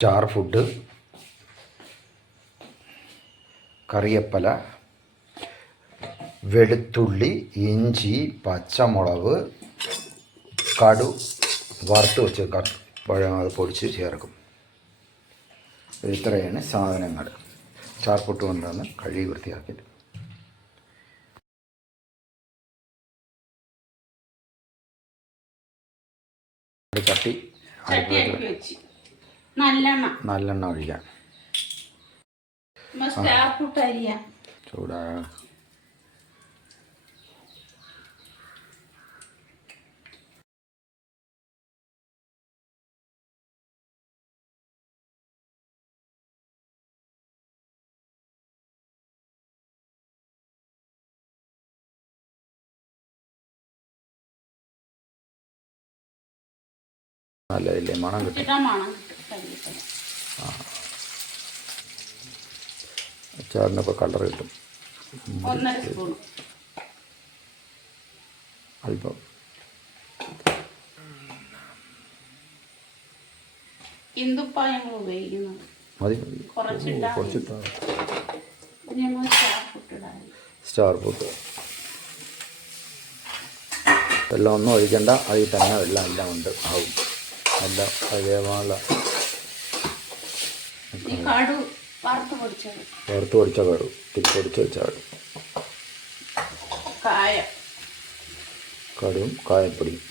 Star food, കറിയപ്പല, വെളുത്തുള്ളി, ഇഞ്ചി, പച്ചമുളക്, കടു വറുത്ത് വെച്ച് അത് പൊടിച്ച് ചേർക്കും. ഇത്രയാണ് സാധനങ്ങൾ. സ്റ്റാർ ഫുഡ് കൊണ്ടുവന്ന് കഴുകി വൃത്തിയാക്കിയിട്ട് ചട്ടി നല്ലെണ്ണ ഒഴിക്കാം. ചൂടാ നല്ലതില്ലേ, മണം കിട്ടും. അച്ചാറിനൊക്കെ കളർ കിട്ടും. അല്പം മതി, കുറച്ചിട്ടാ. സ്റ്റാർ ഫുഡ് വെള്ളം ഒന്നും ഒഴിക്കണ്ട, അതിൽ തന്നെ വെള്ളം എല്ലാം ഉണ്ട്, ആവും എല്ലാം അതേപോലെ. വറുത്ത് പൊടിച്ച കടു പൊടിച്ച് വെച്ചാൽ കടും കായപ്പൊടിയും